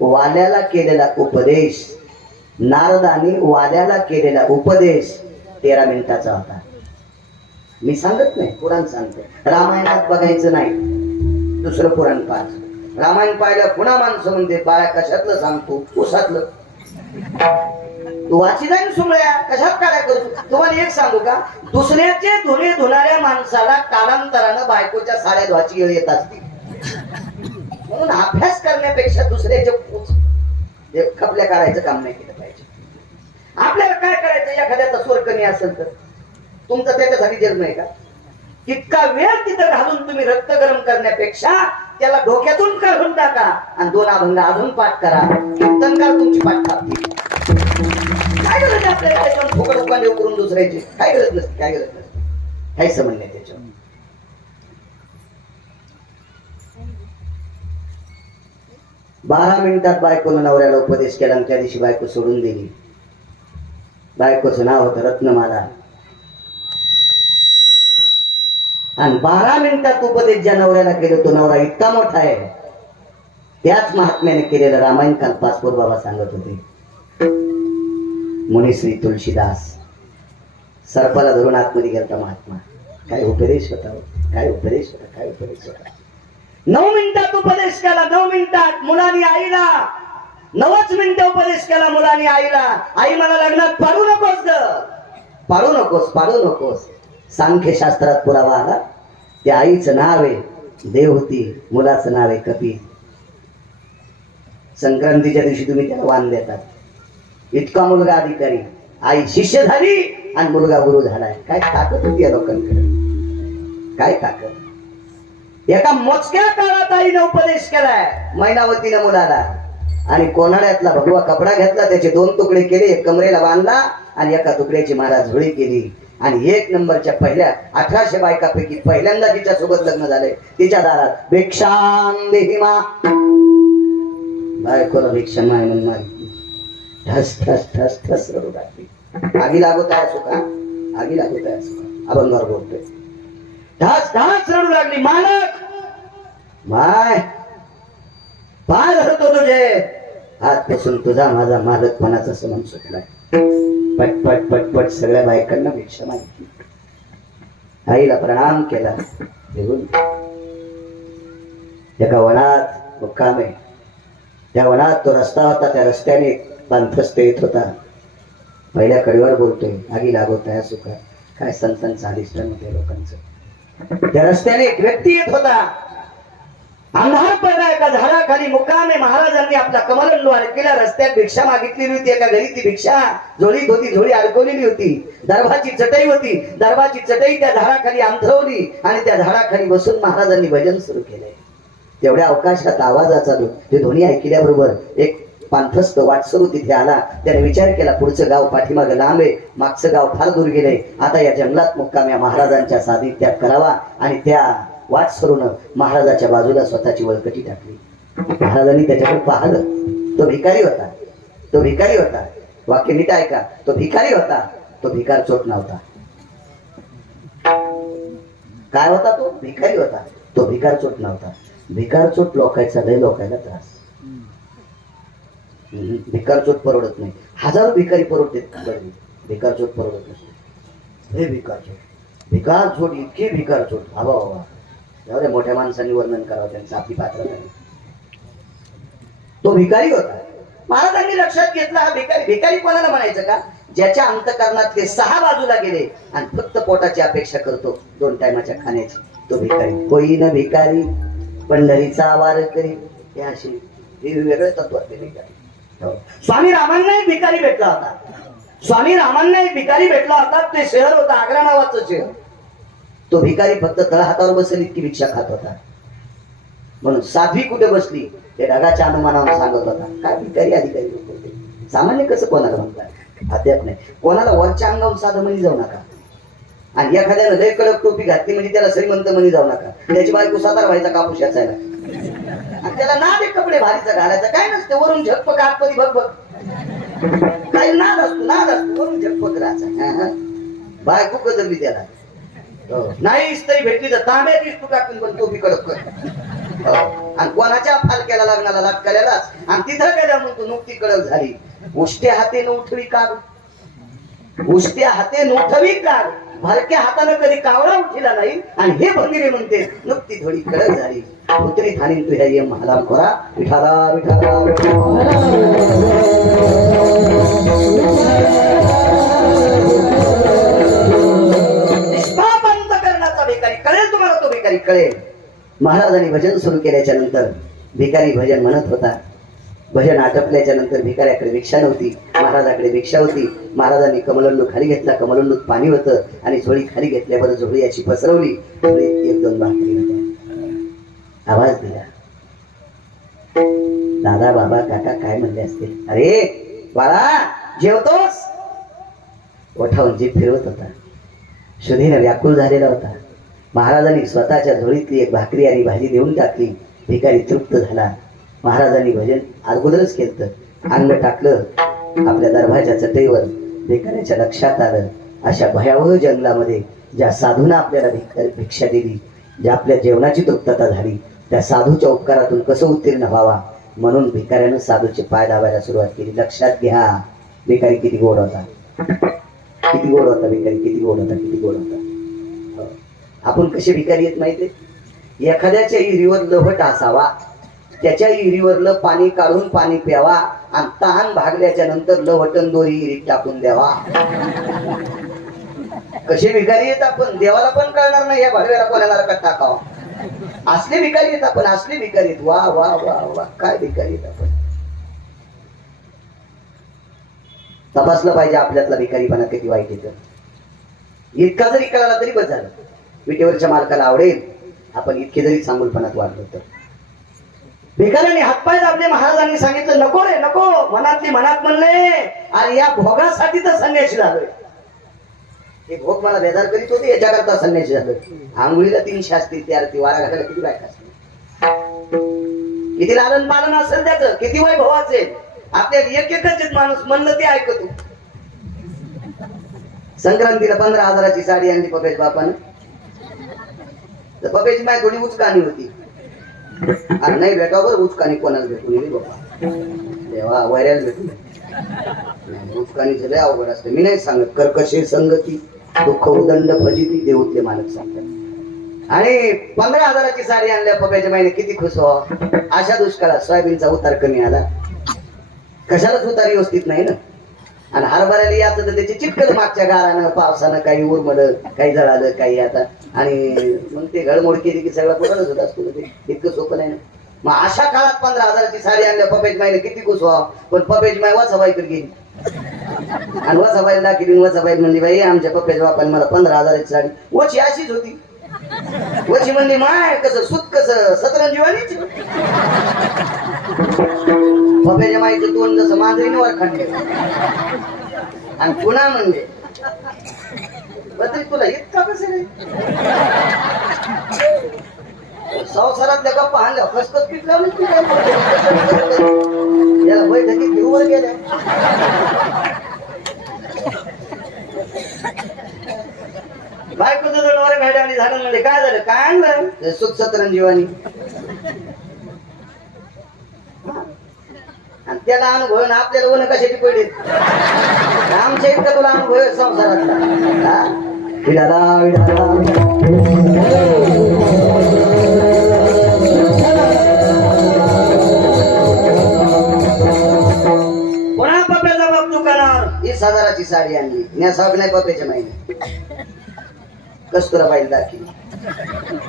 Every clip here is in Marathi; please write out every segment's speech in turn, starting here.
वाल्याला केलेला उपदेश, नारदानी वाल्याला केलेला उपदेश 13 मिनिटाचा होता. मी सांगत नाही, पुराण सांगते. रामायणात बघायचं नाही, दुसरं पुराण पाहायचं. रामायण पाहिलं पुन्हा माणसं म्हणते बाळ्या कशातलं सांगतो, उसातलं. तू वाची जाईन सुमळ्या, कशात काड्या करतो. तुम्हाला एक सांगू का, दुसऱ्याचे धुणे धुणाऱ्या माणसाला कालांतरानं बायकोच्या साड्या धुवायची वेळ येत असते. म्हणून अभ्यास करण्यापेक्षा दुसऱ्याचे कपड्या काढायचं काम नाही केलं पाहिजे. आपल्याला काय करायचं, एखाद्याचा स्वर कमी असेल तर तुमचा त्याच्यासाठी जन्म आहे का? इतका वेळ तिथं घालून तुम्ही रक्त गरम करण्यापेक्षा त्याला डोक्यातून काढून टाका आणि 2 अभंग अजून पाठ करा. कीर्तनकार तुमची पाठ थांबतील. काय गरज आपल्याला फुकट उपादेव करून दुसऱ्याची? काय गरज नसते, काय गरज नसते. काही समज नाही त्याच्यावर. 12 मिनिटात बायकोनं नवऱ्याला उपदेश केला आणि त्या दिवशी बायको सोडून दिली. बायकोचं नाव होतं रत्नमाला. आणि 12 मिनिटात उपदेश ज्या नवऱ्याला केलं तो नवरा इतका मोठा आहे. त्याच महात्म्याने केलेलं रामायण काल पासपोर बाबा सांगत होते. मुनिश्री तुलसीदास सर्पाला धरून आतमध्ये गेलता महात्मा. काय उपदेश होता, काय उपदेश होता, काय उपदेश होता. 9 मिनिटात उपदेश केला. 9 मिनिटात मुलांनी आईला 9च मिनिटं उपदेश केला मुलांनी आईला. आई मला लग्नात पाडू नकोस ग, पाडू नकोस, पाडू नकोस. सांख्य शास्त्रात पुरावा आला. त्या आईचं नाव आहे देवहूती, मुलाचं नाव आहे कपिल. संक्रांतीच्या दिवशी तुम्ही त्याला वाण देतात. इतका मुलगा अधिकारी, आई शिष्य झाली आणि मुलगा गुरु झालाय. काय ताकद होती या लोकांकडे, काय ताकद. एका मोजक्या काळात आईने उपदेश केलाय मैनावतीने मुलाला. आणि कोणाड्यातला भगवा कपडा घेतला, त्याचे 2 तुकडे केले, एक कमरेला बांधला आणि एका तुकड्याची महाराज झोळी केली. आणि 1 नंबरच्या पहिल्या 1800 बायकापैकी पहिल्यांदा तिच्या सोबत लग्न झालंय. तिच्या दारात भिक्षां देहि मा, बायकोला भिक्षा माय म्हणून मागितली. ठस ठस ठस ठस रडू लागली. आगी लागत आहे सुका, आगी लागत आहे सुका. अभंगावर बोलतोय. ठस ठस रडू लागली. मालक माय पाय धरतो तुझे, आजपासून तुझा माझा मालकपणाचा संबंध सुटलाय. पटपट पटपट सगळ्या बायकांना भिक्षा मागितली. आईला प्रणाम केला. एका वनात मुक्काम आहे. त्या वनात तो रस्ता होता. त्या रस्त्याने पांथस्त येत होता. पहिल्या कडीवर बोलतोय, आगी लागत आहे सुका. काय संतांचं अधिष्ठान होते लोकांचं. त्या रस्त्याने एक व्यक्ती येत होता. अंधार पडला. एका झाडाखाली मुक्कामे. महाराजांनी आपला कमलद्वार केला. रस्त्यात भिक्षा मागितलेली होती. एका घरी ती भिक्षा झोळीत होती. झोळी अडकवलेली होती. दरबाची चटई होती. दरबाची चटई त्या झाडाखाली अंथरवली आणि त्या झाडाखाली बसून महाराजांनी भजन सुरू केले. तेवढ्या अवकाशात आवाजाचा ते ध्वनी ऐकल्याबरोबर एक पांथस्त वाटसरू तिथे आला. त्याने विचार केला, पुढचं गाव पाठीमागं लांब आहे, मागचं गाव फार दूर गेले. आता या जंगलात मुक्काम या महाराजांच्या सानिध्यात करावा. आणि त्या वाटसरूनं महाराजाच्या बाजूला स्वतःची वळकटी टाकली. महाराजांनी त्याच्याकडे पाहिलं. तो भिकारी होता, तो भिकारी होता. वाक्य नीट ऐका. तो भिकारी होता, तो भिकार चोट नव्हता. काय होता तो? भिकारी होता, तो भिकार चोट नव्हता. भिकार चोट लोकांचा लय लोकांना त्रास. भिकार चोट परवडत नाही. हजारो भिकारी परवडते, भिकार चोट परवडत नसते. हे भिकार चोट, भिकार चोट, इतकी भिकार चोट. हवा हवा एवढ्या मोठ्या माणसांनी वर्णन करावं त्यांचं, आपली पात्रता नाही. तो भिकारी होता. महाराजांनी लक्षात घेतला हा भिकारी. भिकारी कोणाला म्हणायचं का? ज्याच्या अंतकरणात ते 6 बाजूला गेले आणि फक्त पोटाची अपेक्षा करतो 2 टायमाच्या खाण्याची, तो भिकारी. कोई न भिकारी पंढरीचा वार करी. हे अशी वेगवेगळे तत्व ते भिकारी. स्वामी रामांना एक भिकारी भेटला होता. स्वामी रामांना एक भिकारी भेटला होता. ते शहर होतं आग्रा नावाचं शहर. तो भिकारी फक्त तळहातावर बसेल इतकी भिक्षा खात होता. म्हणून साध्वी कुठे बसली ते ढगाच्या अनुमानावर सांगत होता. काय भिकारी अधिकारी लोक होते. सामान्य कसं कोणाला म्हणतात अद्याप नाही. कोणाला वरच्या अंगावर साधं म्हणी जाऊ नका. आणि एखाद्यानं लय कडक टोपी घातली म्हणजे त्याला श्रीमंत म्हणी जाऊ नका. त्याची बायको 7 व्हायचा कापूस याचायला आणि त्याला नाद एक कपडे भारीचा घालायचा. काय नसते वरून झटपक आतमध्ये बघ बघ. काही नाद असतो, नाद असतो. वरून झटपक राहायचा. बायको कदरली त्याला. नाही इस्त्री भेटली तर तांब्याची इस्तू टाकून पण टोपी कडक कर. आणि कोणाच्या फालक्याला लग्नाला लाटकल्यालाच आणि तिथं गेल्या म्हणतो नुकती कळक झाली. उष्ट्या हाते उठवी काढ, उष्ट्या हाते उठवी काढ, भरक्या हाताने कधी कावळा उठिला नाही. आणि हे भंगिरी म्हणते नुकती थोडी कळक झाली. पुत्री थानी तुझ्या ये मला खोरा विठाला विठाला निष्पापंत करण्याचा भिकारी कळेल तुम्हाला, तो भिकारी कळेल. महाराजांनी भजन सुरू केल्याच्या नंतर भिकारी भजन म्हणत होता. भजन आटपल्याच्या नंतर भिकाऱ्याकडे भिक्षा नव्हती, महाराजाकडे भिक्षा होती. महाराजांनी कमलंडू खाली घेतला, कमलंडूत पाणी होतं आणि झोळी खाली घेतल्यावर झोळी याची पसरवली. झोळीत एक दोन भाकरी होत्या. आवाज दिला, दादा बाबा काका काय म्हणले असतील. अरे बाळा जेवतोस. ओठावून जीभ फिरवत होता, शुद्धीने व्याकुळ झालेला होता. महाराजांनी स्वतःच्या झोळीतली एक भाकरी आणि भाजी देऊन टाकली. भिकारी तृप्त झाला. महाराजांनी भजन अगोदरच केलं, अंग टाकलं आपल्या दरबारच्या चटईवर. भिकाऱ्याच्या लक्षात आलं अशा भयावह जंगलामध्ये ज्या साधूने आपल्याला भिक्षा दिली, ज्या आपल्या जेवणाची तृप्तता झाली, त्या साधूच्या उपकारातून कसं उत्तीर्ण व्हावा म्हणून भिकाऱ्यानं साधूचे पाय दाबायला सुरुवात केली. लक्षात घ्या भिकारी किती गोड होता, किती गोड होता भिकारी, किती गोड होता, किती गोड होता. आपण कसे भिकारी येत माहिती, एखाद्याच्या इरीवर लहट असावा, त्याच्या इरीवरलं पाणी काढून पाणी प्यावा आणि तहान भागल्याच्या नंतर लवटन दोरी इरीत टाकून द्यावा. कसे भिकारी येत आपण, देवाला पण कळणार नाही या भाडव्याला कोणाला रकत टाकावा. असले भिकारी येत आपण, असले भिकारी येत. वा वा वा वा काय भिकारी येत आपण. तपासलं पाहिजे आपल्यातला भिकारीपणा किती वाईट येतं. इतका जरी कळाला तरी बस झालं. विटेवरच्या मालकाला आवडेल आपण इतके जरी चांगुलपणात वाढलो तर. भिकाऱ्यांनी हातपाय दाबले. महाराजांनी सांगितलं नको रे नको. मनातली मनात म्हणले आणि या भोगासाठी तर संन्यासी झालोय. हे भोग मला बेजार करीत होते, याच्याकरता संन्यासी झालोय. आंघोळीला 300 असतील, ती आरती वारा घालायला किती बायका असतील, किती लालन पालन असेल त्याचं, किती वैभव असेल. आपल्याला एक एकच माणूस म्हणलं ते ऐकतो. संक्रांतीला 15,000ची साडी आणली पपेश बापानं. तर पपेश माय थोडी उचकाणी होती. आणि नाही भेटावर उचकाणी कोणाला भेटून गेली बाबा, देवा वैऱ्याला भेटून. उचकाणीचं लय अवघड असते. मी नाही सांगत, कर्कशे संगती दुःख उदंड फजिती देऊतले मालक सांगतात. आणि 15,000ची साडी आणल्या पप्याच्या महिने किती खुश व्हावं. अशा दुष्काळात सोयाबीनचा उतार कमी आला, कशालाच उतार व्यवस्थित नाही ना. आणि हरभऱ्याला याचं तर त्याची चिटकल मागच्या गारानं पावसानं काही उरमलं, काही जळालं, काही आता. आणि मग ते घडमोड केली की सगळं पुराणच होत असतो. ते इतकं सोपं नाही ना. मग अशा काळात 15,000ची साडी आणल्या पपेज माईने किती खुश व्हावं. पण पपेज माय वासाबाईकडे गेली आणि वासाबाईला दाखवली. वासाबाई म्हणली बाई आमच्या पपेज बापाने मला 15,000ची साडी. वची अशीच होती. वची म्हणली माय कसं सुत कसं सतरंजीवानीच. पपेच्या माईचं तोंड जसं मांजरीवर खांडले. आणि पुन्हा म्हणले तुला इतका कसं रे. संसारातल्या गप्पा आणल्या खसखस पीठ लावली याला बैठकीत घेऊवर गेल्या. बायकोचं जणवर गाडी झालं म्हणजे काय झालं, काय आणलं सुख सतरंजीवानी. आणि त्याला अनुभव ना आपल्याला वन कशाची पडले. आमच्या इतका तुला अनुभव आहे संसारातला. पुन्हा पप्याचा बाप दुकानावर 20,000ची साडी आणली. नेसावक नाही पप्याच्या माहिती. कस्तुराबाईला दाखली.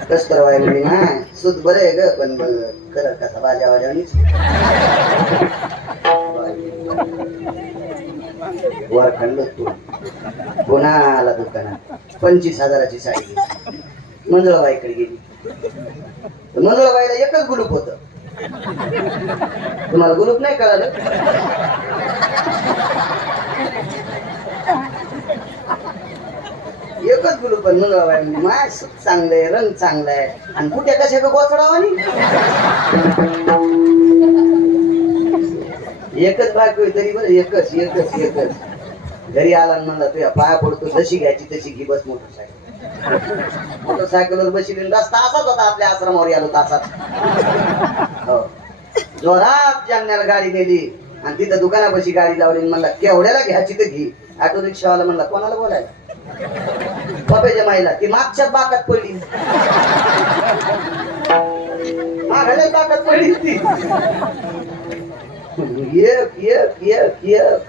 कस्तुराबाई म्हणजे ना सुत बरं आहे ग, पण खरं कसा बाजा वाजावणीच. वर खंड तू पुन्हा आला दुकानात. 25,000ची साडी मंजुळाबाईकडे गेली. मंजुळाबाईला एकच गुलूप होत. तुम्हाला गुलूप नाही कळालं. एकच गुलूप. पण मंजुळाबाई म्हणजे माय सुत चांगलंय, रंग चांगलाय आणि कुठे कशा गोचडावानी. एकच बायको तरी बरं, एकच एकच एकच. घरी आला म्हणला तुझ्या पाया पडतो, जशी घ्यायची तशी घी बस मोटरसायकल. मोटरसायकलवर बसली रस्ता असाच होता आपल्या आश्रमावर आलो तासात. हो जोरात जालन्याला गाडी नेली आणि तिथं दुकानापाशी गाडी लावली. म्हणला केवढ्याला घ्यायची तर घे. ऑटो रिक्षावाला म्हणला कोणाला बोलायला? बापेच्या माईला. ती मागच्याच बाकात पडली. मागल्याच बाकात पडली ती. एक एक एक एक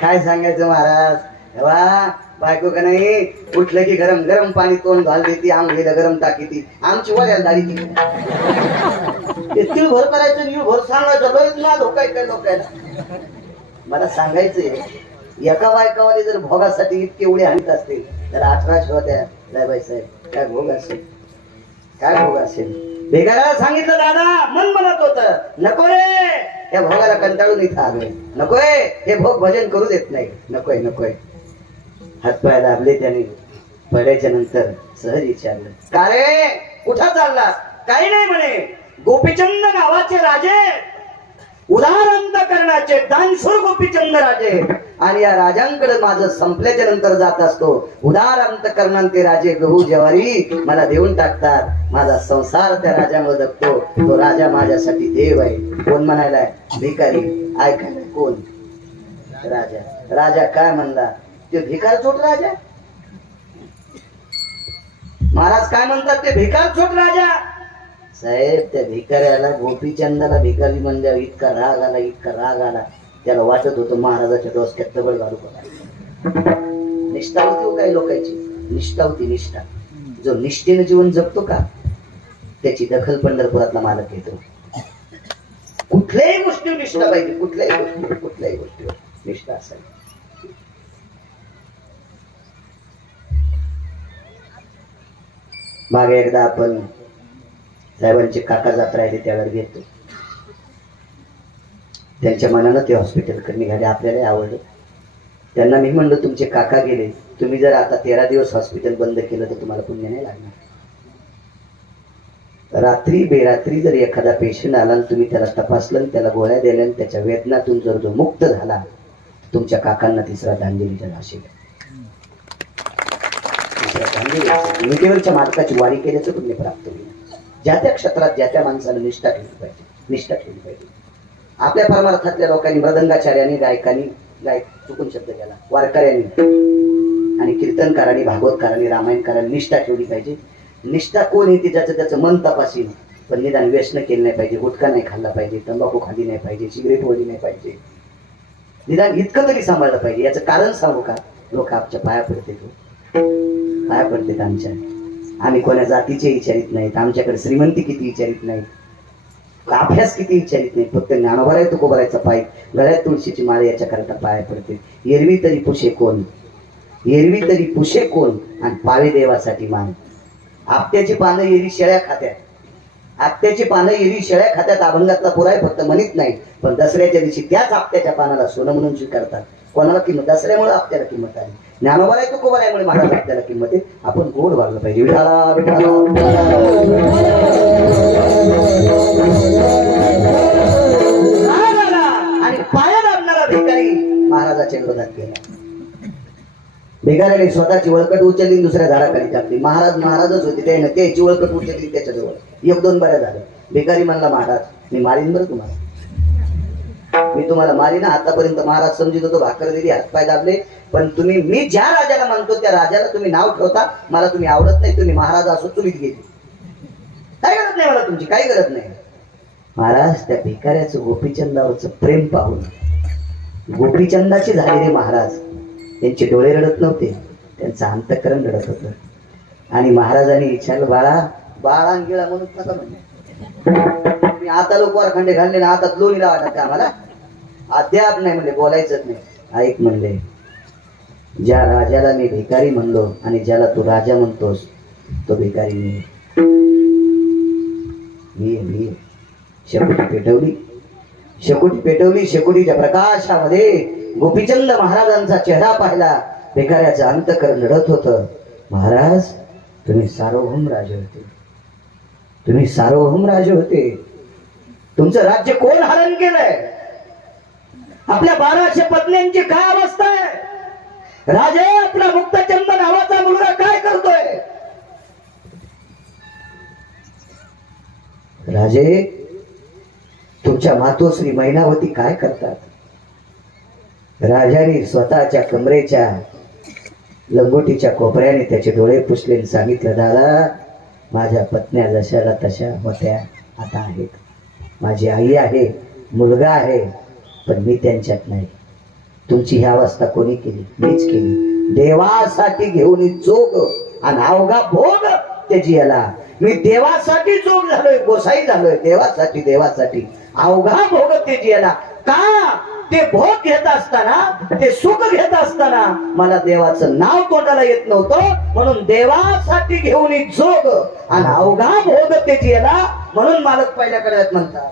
काय सांगायचं महाराज. तेव्हा बायको का नाही उठलं की गरम गरम पाणी तोंड घाल देते. आंघोळीला गरम टाकी ती. आमची वड्याला दाढी ती तिळ भर करायचं निळ भर सांगायचं. लयच ना धोकाय काय लोकायला. मला सांगायचंय एका बायकावाले जर भोगासाठी इतके उडे आणत असतील तर 18 होत्या. लय बाई साहेब काय भोग असेल, काय भोग असेल. बेगाराला सांगितलं दादा मन म्हणत होत नको रे या भोगाला कंटाळून इथं आलोय. नकोय हे भोग भजन करू देत नाही. नकोय नकोय. हातपाय दाबले त्याने. पडायच्या नंतर सहज विचारलं का रे कुठं चालला? काही नाही म्हणे. गोपीचंद गावाचे राजे उदार अंतकरणाचे दानशूर गोपीचंद राजे आणि या राजांकडे माझं संपल्याच्या नंतर जात असतो. उदार अंतकरणांचे राजे गहू ज्वारी मला देऊन टाकतात. माझा संसार त्या राजामुळे जगतो. तो राजा माझ्यासाठी देव आहे. कोण म्हणायलाय? भिकारी. ऐकायला कोण? राजा. राजा काय म्हणला? ते भिकार छोट राजा. महाराज काय म्हणतात? ते भिकार छोट राजा. साहेब त्या भिकाऱ्याला गोपीचंदाला भिकारी म्हणल्यावर इतका राग आला, इतका राग आला. त्याला वाटत होतं महाराजाच्या डोसक्यात दगड घालू पडा. निष्ठा होती काही लोकांची. निष्ठा होती निष्ठा. जो निष्ठेने जीवन जगतो का त्याची दखल पंढरपुरातला मालक घेतो. कुठल्याही गोष्टीवर निष्ठा पाहिजे. कुठल्याही गोष्टीवर निष्ठा असावी. मागे एकदा आपण साहेबांचे काका जात राहिले त्यावर घेतो. त्यांच्या मनानं ते हॉस्पिटलकडे निघाले. आपल्याला आवडलं. त्यांना मी म्हणलं तुमचे काका गेले. तुम्ही जर आता 13 दिवस हॉस्पिटल बंद केलं तर तुम्हाला पुण्य नाही लागणार. रात्री बेरात्री जर एखादा पेशंट आला आणि तुम्ही त्याला तपासलं, त्याला गोळ्या दिल्या आणि त्याच्या वेदनातून जर जो मुक्त झाला तुमच्या काकांना तिसरा धांदिलीच्या भाषेत विटेवरच्या मार्गाची वारी केल्याचं पुण्य प्राप्त होईल. ज्या त्या क्षेत्रात ज्या त्या माणसानं निष्ठा ठेवली पाहिजे. निष्ठा ठेवली पाहिजे. आपल्या परमार्थातल्या लोकांनी मृदंगाचार्यांनी गायकांनी गायक चुकून शब्द केला वारकऱ्यांनी आणि कीर्तनकारांनी भागवतकारांनी रामायणकारांनी निष्ठा ठेवली पाहिजे. निष्ठा कोण येते? ज्याचं त्याचं मन तपासील. पण निदान व्यसन केलं नाही पाहिजे. गुटखा नाही खाल्ला पाहिजे. तंबाखू खाल्ली नाही पाहिजे. सिगरेट वळली नाही पाहिजे. निदान इतकं तरी सांभाळलं पाहिजे. याचं कारण सांगू का? लोक आमच्या पाया पडते. पाया पडतात आमच्या. आम्ही कोणा जातीचे विचारित नाहीत. आमच्याकडे श्रीमंती किती विचारित नाहीत. अभ्यास किती विचारित नाही. फक्त ज्ञानोबा आहे तुकोबारायचा पाय गळ्यात तुळशीची माळ याच्या करता पाया पडते. एरवी तरी पुशे कोण? एरवी तरी पुशे कोण? आणि पावे देवासाठी मान. आपट्याची पानं एरी शेळ्या खात्यात. आपट्याची पानं एरी शेळ्या खात्यात. अभंगातला पुराय फक्त म्हणत नाही. पण दसऱ्याच्या दिवशी त्याच आपट्याच्या पानाला सोनं म्हणून स्वीकारतात. कोणाला किंमत? दसऱ्यामुळे आपल्याला किंमत आली. ज्ञानोबा आहे तुकोबारायमुळे महाराज आपल्याला किंमत आहे. आपण गोड वागलं पाहिजे. विठाला विठाला आणि पाया दाबणारा भिकारी महाराजाच्या विरोधात केला. भिकाऱ्याने स्वतःची वळकट उचलली दुसऱ्या झाडाखाली टाकली. महाराजच होते त्याने त्याची वळकट उचलली त्याच्याजवळ. 1-2 बऱ्या झालं. भिकारी म्हणला महाराज मी मारीन बरं तुम्हाला. मी तुम्हाला मारीन. आतापर्यंत महाराज समजित होतो. भाकर दिली हातपाय दाबले. पण तुम्ही मी ज्या राजाला मानतो त्या राजाला तुम्ही नाव ठेवता. मला तुम्ही आवडत नाही. तुम्ही महाराज असो चुलीत गेली. काय गरज नाही मला तुमची. काही गरज नाही. महाराज त्या भिकाऱ्याचं गोपीचंदावरचं प्रेम पाहून गोपीचंदाचे झालेले महाराज त्यांचे डोळे रडत नव्हते. त्यांचं अंतःकरण रडत होतं. आणि महाराजांनी विचारलं बाळा गिळा म्हणून नका म्हणजे. मी आता लोक वारखंडे घालले ना हातात लोणी लावा आम्हाला अद्याप नाही म्हणले. बोलायचंच नाही. ऐक म्हणले ज्या राजाला मी भिकारी म्हणलो आणि ज्याला तू राजा म्हणतोस तो भिकारी मी शेकोटी पेटवली. शेकोटी पेटवली. शेकोटीच्या प्रकाशामध्ये गोपीचंद महाराजांचा चेहरा पाहिला. भिकाऱ्याचं अंतःकरण रडत होतं. महाराज तुम्ही सार्वभौम राजे होते. तुम्ही सार्वभौम राजे होते. तुमचं राज्य कोण हरण केलंय? आपल्या 1200 पत्न्यांची काय अवस्था आहे? राजे, आपला मुक्तचंद नावाचा मुलगा काय करतोय? राजे, तुमच्या मातोश्री मैनावती काय करतात? राजाने स्वतःच्या कमरेच्या लंगोटीच्या कोपऱ्याने त्याचे डोळे पुसले आणि सांगितलं, दादा, माझ्या पत्न्या जशाला तशा होत्या आता आहेत. माझी आई आहे, मुलगा आहे, पण मी त्यांच्यात नाही. तुमची ही अवस्था कोणी केली? मीच केली. देवासाठी घेऊन जोग आणि अवघा भोग त्याची याला. मी देवासाठी जोग झालोय, गोसाई झालोय, देवासाठी अवघा भोग त्याची याला. का? ते भोग घेत असताना, ते सुख घेत असताना मला देवाचं नाव तोंडाला येत नव्हतं. म्हणून देवासाठी घेऊन जोग आणि अवघा भोग त्याची याला. म्हणून मालक पहिल्याकडे म्हणतात,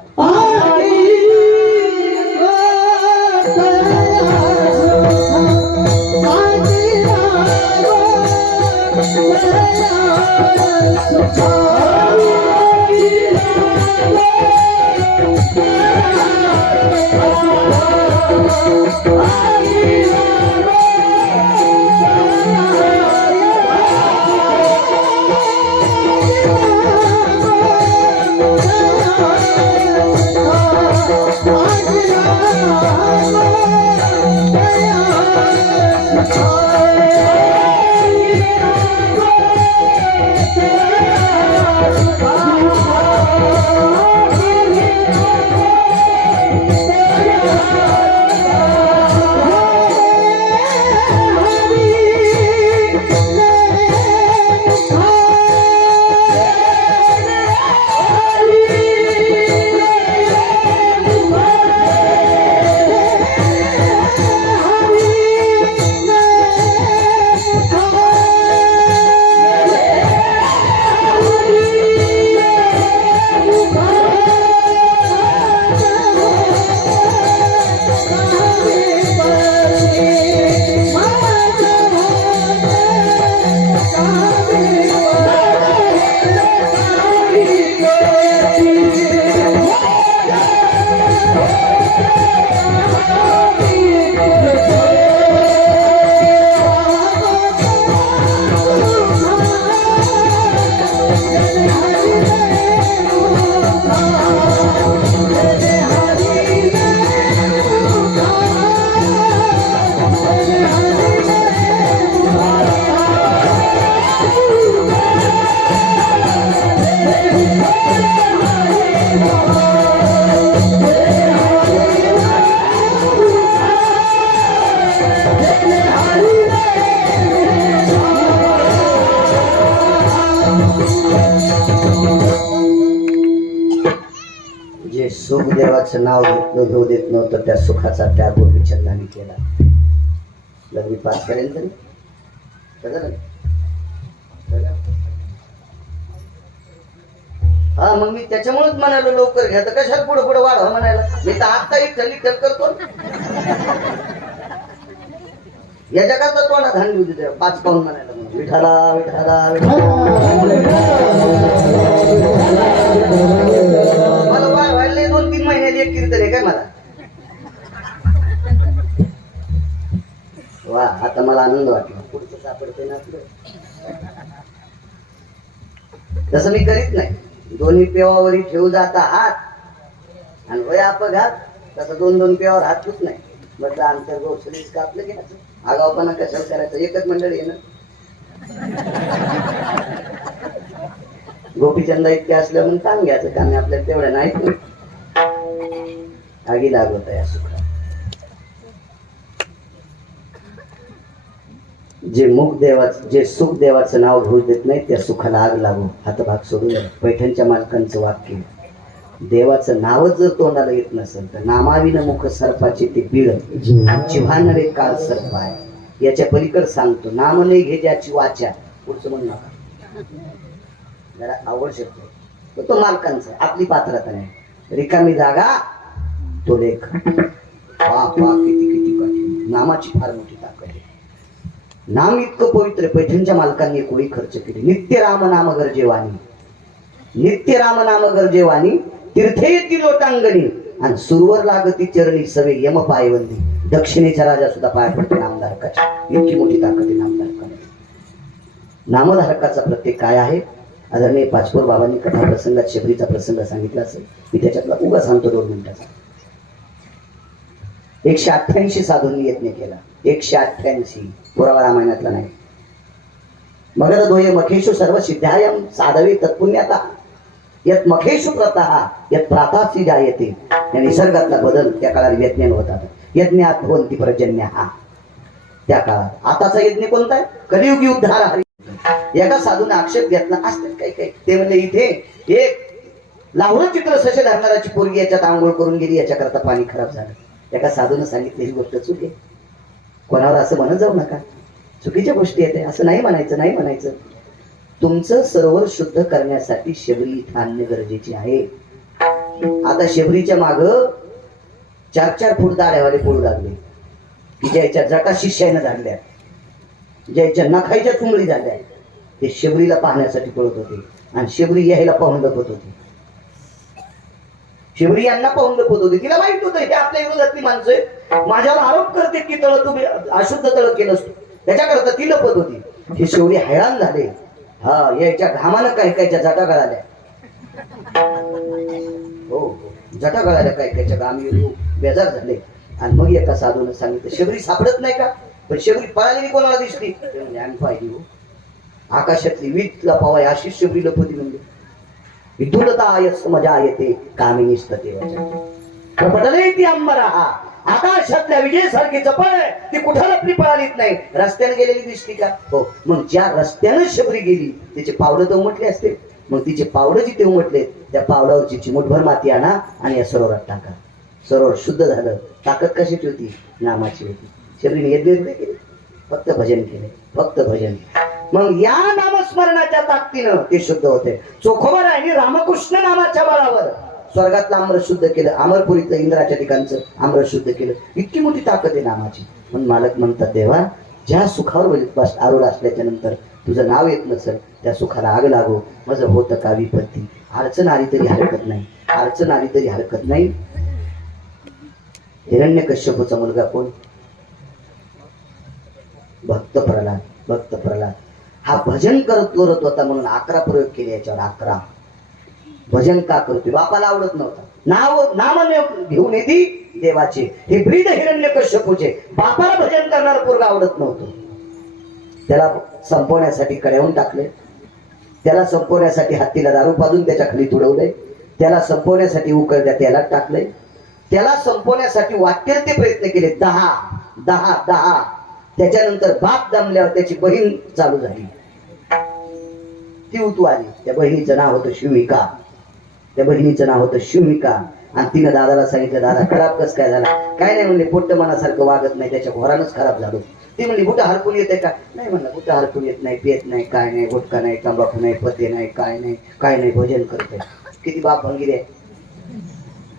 जे सुख देवाचं नाव घेऊ देत नव्हतं, त्या सुखाचा त्याग गोपीचंदाने केला. लग्न पास करेल तरी हा, मग मी त्याच्यामुळेच म्हणालो लवकर घ्या. तर कशाला पुढे पुढे वाढवा म्हणायला? मी तर आता एक थंडी ठेल करतो. या जगाचा तोंडा धान देऊ देते 5 पाऊन म्हणायला. विठाला विठाला मला वाढ वाढले 2-3 महिन्यात एक कीर्तन आहे काय मला. वा, आता मला आनंद वाटला. पुढचं सापडते ना आपलं. तसं मी करीत नाही. दोन्ही पेवावरी ठेवू जाता हात आणि वय अपघात. तसं 2-2 पेवावर हात ठेवत नाही. म्हटलं आमच्या गोसडीच कापलं घ्यायचं. आगावपणा कशाला करायचं? एकच मंडळी आहे ना. गोपीचंदा इतके असल्या म्हणून ताण घ्यायचं कारण आपल्याला तेवढ्या नाही. आगी लागत आहे या सुखात. जे सुख देवाचं नाव घेऊ देत नाही त्या सुखाला आग लागू. हातभाग सोडून पैठणच्या मालकांचं वाक्य. देवाचं नावच जर तोंडाला येत नसेल तर नामाविन मुख सर्पाचे ते बीळ, जिव्हा नव्हे काळ सर्प आहे. याच्या पलीकडे सांगतो, नाम नाही घे ज्याची वाचा. पुढचं म्हणू नका, जरा आवड शकतो. तो मालकांचा, आपली पात्रता नाही. रिकामी जागा तो लेख. किती कठीण. नामाची फार मोठी ताकद आहे. नाम इतकं पवित्र. पैठणच्या मालकांनी कोळी खर्च केली. नित्य राम नाम गरजेवाणी, नित्य राम नाम गरजेवाणी. तीर्थे येती लोटांगणी, आणि सुरवर लागती चरणी सवे यम पायवंदी. दक्षिणेचा राजा सुद्धा पाय पडतो नामधारकाच्या. इतकी मोठी ताकद आहे नामधारकाला. नामधारकाचा प्रत्येक काय आहे? आदरणीय पाचपोर बाबांनी कथा प्रसंगात शबरीचा प्रसंग सांगितला असेल. मी त्याच्यातला उगा सांगतो 2 मिनिटाचा. 188 साधूंनी यज्ञ केला. 188 पुरावा रामायणातला नाही. मगध दोये मखेषु सर्व सिद्धायम साधवी तत्पुण्याता यत मखेषु प्रतः यत प्रातासी जायते. या निसर्गातला बदल त्या काळात यज्ञान होतात. यज्ञात भवन्ति पर्जन्यः. त्या काळात आताचा यज्ञ कोणता आहे? कलियुगी उद्धार हरी. एका साधूने आक्षेप घेतला असतात काही काही. ते म्हणले इथे एक लावलं चित्र ससे धरणाराची पोरगी याच्यात आंघोळ करून गेली, याच्याकरता पाणी खराब झालं. एका साधूने सांगितले ही गोष्ट चूक आहे. कोणावर असं म्हणत जाऊ नका. चुकीच्या गोष्टी आहेत असं नाही म्हणायचं. नाही म्हणायचं. तुमचं सरोवर शुद्ध करण्यासाठी शबरी इथं आणणे गरजेचे आहे. आता शबरीच्या माग 4-4 फूट दाढ्यावाले पळू लागले की ज्याच्या जटा शिष्याने झाडल्या, ज्याच्या नखाईच्या चुंगळी झाल्या. ते शबरीला पाहण्यासाठी पळत होते आणि शबरी यायला पाहून लपत होती. शबरी यांना पाहून लपत होती. तिला माहित होतं हे आपल्या विरोधातली माणसं आहेत, माझ्यावर आरोप करते की तळ तुम्ही अशुद्ध तळ केलं असतो. त्याच्याकरता ती लपत होती. हे शेवटी हैराण झाले. हा याच्या घामानं काही कायच्या जटा गळाल्या. हो जटा गळाल्या काही कायच्या घाम बेजार झाले. आणि मग एका साधूने सांगितलं शबरी सापडत नाही का? पण शबरी पळालेली कोणाला दिसली? आम्ही पाहिली हो. आकाशातली वीजला पावाय अशी शबरी लपती. म्हणजे विधुलताय मजा येते कामिनी स्तते प्रपटले ती अंबरहा. आकाशातल्या विजेसारखी चपळ ती कुठं लपली पळालीच नाही. रस्त्याने गेलेली दिसती का? हो. मग ज्या रस्त्यानं शबरी गेली तिचे पावलं तर उमटले असते. मग तिचे पावलं जिथे उमटले त्या पावलावरची चिमूटभर माती आणा आणि या सरोवरात टाका. सरोवर शुद्ध झालं. ताकद कशाची होती? नामाची होती. शबरीने यज्ञ केले, फक्त भजन केले, फक्त भजन. मग या नामस्मरणाच्या ताकदीनं ते शुद्ध होते. चोखोबारायांनी रामकृष्ण नामाच्या बळावर स्वर्गातलं अमृत शुद्ध केलं. अमरपुरीतलं इंद्राच्या ठिकाणचं अमृत शुद्ध केलं. इतकी मोठी ताकद आहे नामाची. पण मालक म्हणतात देवा ज्या सुखावर आरूढ असल्याच्या नंतर तुझं नाव येत नसेल त्या सुखाला आग लागो. माझं होतं का विपत्ती. अडचण आली तरी हरकत नाही. अडचण आली तरी हरकत नाही. हिरण्यकश्यपूचा मुलगा कोण? भक्त प्रल्हाद. भक्त प्रल्हाद हा भजन करत होता म्हणून 11 प्रयोग केले याच्यावर. 11 भजन का करतोय? बापाला आवडत नव्हतं. नाम घेऊन येते देवाचे. हे ब्रीद हिरण्यकश्यपूचे. बापाला भजन करणारा पोरगा आवडत नव्हतं. त्याला संपवण्यासाठी कड्यावून टाकले. त्याला संपवण्यासाठी हत्तीला दारू पाजून त्याच्या खाली तुडवले. त्याला संपवण्यासाठी उकळत्या त्याला टाकले. त्याला संपवण्यासाठी वाटेल ते प्रयत्न केले. 10. त्याच्यानंतर बाप दमल्यावर त्याची बहीण चालू झाली. ती उतू आली. त्या बहिणीचं नाव होतं शिविका. त्या बहिणीचं नाव होतं शिविका. आणि तिनं दादाला सांगितलं दादा खराब कस काय झाला? काय नाही म्हणले, पोट्ट मनासारखं वागत नाही, त्याच्या घोरानच खराब झालो. ती म्हणली बुटा हरकून येते का? नाही म्हणलं बुटा हरकून येत नाही, पेत नाही, काय नाही, गुटखा नाही, तंबाखू नाही, पते नाही, काय नाही, भजन करते. किती बाप भंगीर आहे.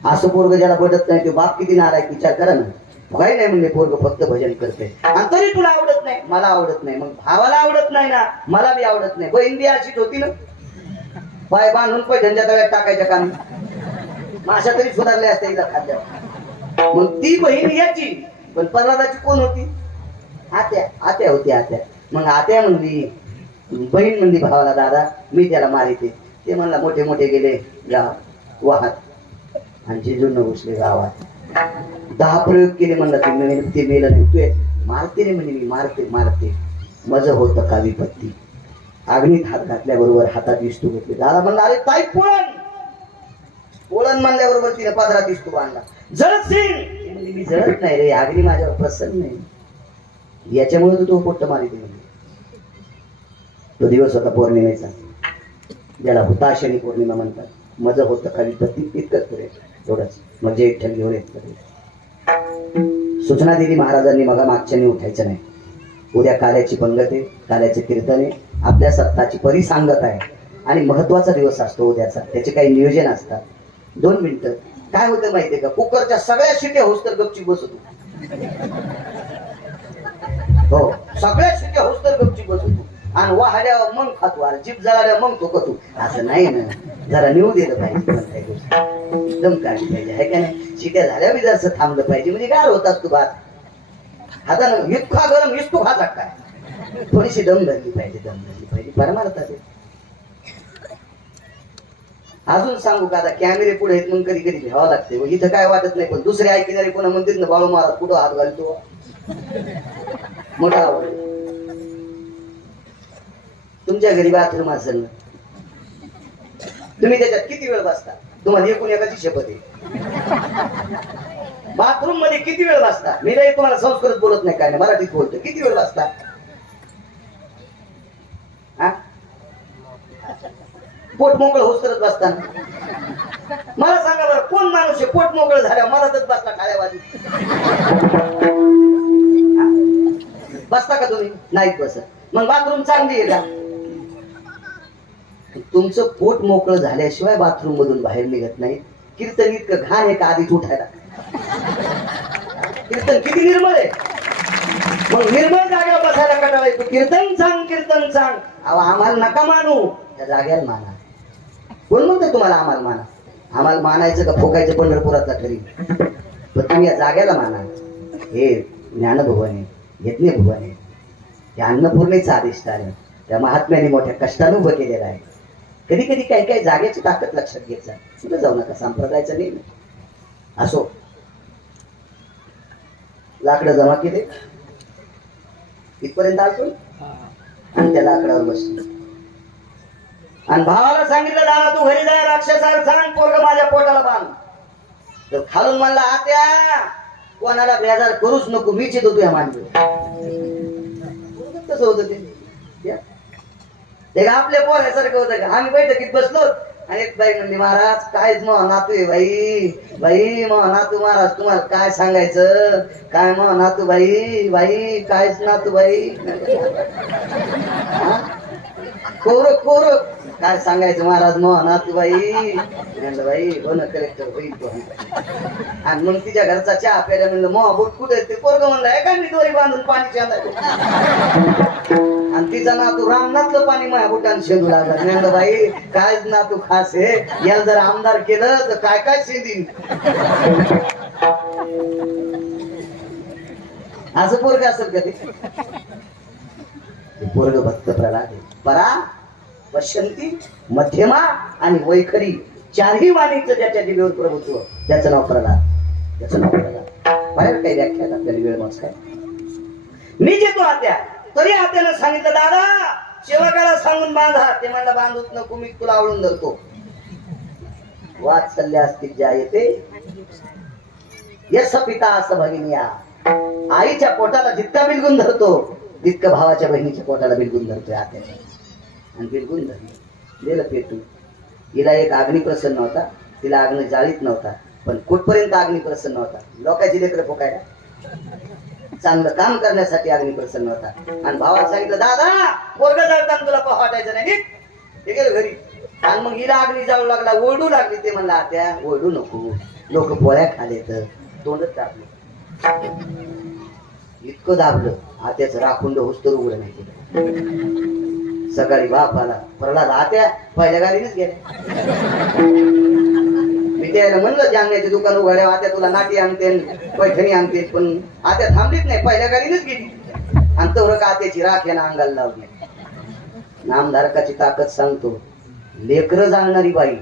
असं पोरग ज्याला पटत नाही तो बाप किती नाराय विचार करा ना. काही नाही म्हणले पोरग फक्त भजन करते. आणि तरी तुला आवडत नाही, मला आवडत नाही. मग भावाला आवडत नाही ना, मला बी आवडत नाही. बहीण बी अशीच होती ना, पाय बांधून पैठणच्या तव्यात टाकायच्या काम. माशा तरी सुधारल्या असत्या हिला खाद्या. मग ती बहीण याची. पण प्रल्हादाची कोण होती? आत्या होती. आत्या. मग आत्या म्हणली, बहीण म्हणली भावाला दादा मी त्याला मारिते. ते म्हणला मोठे गेले गाव वाहत आणि जिजून घुसले गावात. 10 प्रयोग केले. म्हणला ते मेलं नाही. तू मारते रे म्हणे. मी मारते. माझं होतं का विपत्ती. अग्नीत हात घातल्याबरोबर हातात विस्तू घेतले. दादा म्हणला अरे ताई पोळण म्हणल्याबरोबर तिने पादरात विस्तू बांधला. जळशील म्हणजे मी जळत नाही रे, अग्नी माझ्यावर प्रसन्न नाही. याच्यामुळे तो पोट्ट मारिते म्हणजे. तो दिवस होता पौर्णिमेचा, ज्याला हुताशनी पौर्णिमा म्हणतात. माझं होतं का विपत्ती इतकंच पुरे एवढंच. म्हणजे विठ्ठल घेऊन येत. सूचना दिली महाराजांनी मग मागच्याने उठायचं नाही. उद्या काल्याची पंगत आहे, काल्याचे कीर्तन आहे, आपल्या सत्ताची परिसांगत आहे आणि महत्वाचा दिवस असतो उद्याचा. त्याचे काही नियोजन असतात. 2 मिनिटं काय होतं माहितीये का? कुकरच्या सगळ्या शिट्या होस तर गपची बसतो. हो सगळ्या शिट्या होस तर गपची बसतो. आणि वाहड्यावर मग खातो अरे जीप जळाल्या मग तो कतो असं नाही ना जरा निवू दिलं पाहिजे एकदम काढली पाहिजे आहे का नाही शिट्या झाल्या बी जसं थांबलं पाहिजे म्हणजे गार होतात तू भात हातानं इतका गरम इतको खातात काय थोडीशी दम धरली पाहिजे परमार्थात आहे. अजून सांगू का आता कॅमेरे पुढे आहेत मग कधी कधी घ्यावं लागते इथं काय वाटत नाही पण दुसरे ऐकणारे पुन्हा म्हणतात ना बाळू महाराज कुठं हात घालतो मोठा आवड तुमच्या घरी बाथरूम असेल ना तुम्ही त्याच्यात किती वेळ बसता तुम्हाला एकूण एकाची शपथ आहे बाथरूम मध्ये किती वेळ बसता मी नाही तुम्हाला संस्कृत बोलत नाही काय नाही मराठीत बोलतो किती वेळ बसता पोट मोकळ होत करत बसताना मला सांगा बरं कोण माणूस आहे पोट मोकळ झाल्या मला तर बसला टाळ्याबाजी बसता का तुम्ही नाहीत बसत मग बाथरूम चांगली आहे का तुमचं पोट मोकळं झाल्याशिवाय बाथरूम मधून बाहेर निघत नाही कीर्तन इतकं घाण आहे का आधीच उठायला कीर्तन किती निर्मळ आहे मग निर्मळ जागेवर बसायला कंटाळा येतो कीर्तन सांग अहो आम्हाला नका मानू त्या जागेला माना कोण म्हणतो तुम्हाला आम्हाला मानायचं का फोकायचं पंढरपुरातला तरी पण तुम्ही या जागेला माना हे ज्ञानभुवन आहे यज्ञ भुवन आहे त्या अन्नपूर्णेचा अधिष्ठान आहे त्या महात्म्याने मोठ्या कष्टाने उभं केलेलं आहे कधी कधी काही जागेची ताकद लक्षात घ्यायचा कुठं जाऊ नका संप्रदायाचं नाही असो लाकडं जमा केले इथपर्यंत आलो आणि त्या लाकडावर बसलो आणि भावाला सांगितलं दादा तू घरी जाय राक्षसाला सांग पोरग माझ्या पोटाला बांध तर खालून म्हणला आत्या कोणाला बेजार करूच नको मीच येतो तुझ्या मांडीवर कसं होतं ते आपल्या पोरासारखं होतं का आम्ही बैठकीत बसलो आणि एक बाई म्हणली महाराज कायच मग नातू आहे बाई मग नातू महाराज तुम्हाला काय सांगायचं काय मग नातू बाई कायच नातू बाई कोर काय सांगायचं महाराज मग नातू बाई हो ना कलेक्टर होईल तो आणि मग तिच्या घरचा चहा प्यायला म्हणलं मग बोट कुठे ते पोरग म्हणलं एका मी दोरी बांधून पाणी आणि तिचा नातू रामनाथलं पाणी माझ्या बोटाने शेंदू लागला म्हणलं बाई कायच नातू खास आहे याला जर आमदार केलं तर काय शेंदी असं पोरग असेल का ते पोरग भक्त प्रल्हाद परा पश्यंती मध्यमा आणि वैखरी चारही वाणीचं ज्याच्या जिभेवर प्रभुत्व त्याचं नाव प्रल्हाद बाहेर काही व्याख्या आपल्याला वेळ मग काय मी जेतो आत्या तरी आत्यानं सांगितलं दादा सेवकाला सांगून बांधा ते म्हणलं बांधूच नको मी तुला आवडून धरतो वात्सल्य असतील ज्या येते यस पिता असं भगिनिया आईच्या पोटाला जितका बिलगुन धरतो तितकं भावाच्या बहिणीच्या पोटाला बिलगुन धरतोय आत्याच्या आणि बिलगुन धरलं गेलं पेटून हिला एक अग्नी प्रसन्न होता तिला अग्नी जाळीत नव्हता पण कुठपर्यंत अग्नी प्रसन्न होता लोकांची लेकरं फोकायला चांगलं काम करण्यासाठी अग्नी प्रसन्न होता आणि भावाला सांगितलं दादा पोरगं जळताना तुला वाटायचं नाही ते गेलं घरी आणि मग हिला अग्नी जाळू लागला ओरडू लागली ते म्हणला आत्या ओरडू नको लोक पोळ्या खाले तर तोंडच दाबलं इतकं दाबलं आत्याचं राखुंड होस्तर उघडं नाही केलं सकाळी बाप आला प्रल्हाद आत्या पहिल्या गाडीनेच गेल्या मी त्याला म्हणलं जांगण्याचे दुकान उघड्या आत्या तुला नाटी आणते पैठणी आणते पण आत्या थांबलीच नाही पहिल्या गाडीनेच गेली आणि तेवढं का आत्याची राख यानं अंगाला लावली नामधारकाची ताकद सांगतो लेकरं जाणणारी बाई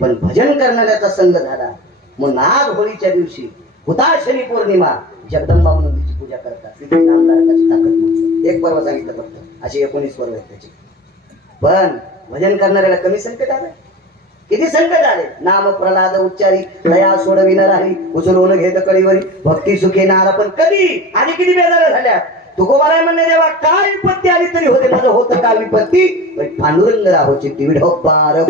पण भजन करणाऱ्याचा संघ झाला मग नाग होळीच्या दिवशी हुताशनी पौर्णिमा जगदंबा म्हणून तिची पूजा करतात तिथे नामधारकाची ताकद एक पर्व सांगितलं फक्त अशी 19 पर्व आहेत त्याची पण भजन करणाऱ्याला कमी संकट आलं किती संकट आले नाम प्रल्हाद उच्चारी दया सोडविना राही उचलून घेत कळीवरी भक्ती सुखे नारा पण कधी आणि किती बेजार झाल्या तुकोबाराय म्हणणे देवा काय विपत्ती आली तरी होते माझं होतं का विपत्ती पांडुरंग राहोची तिविड पार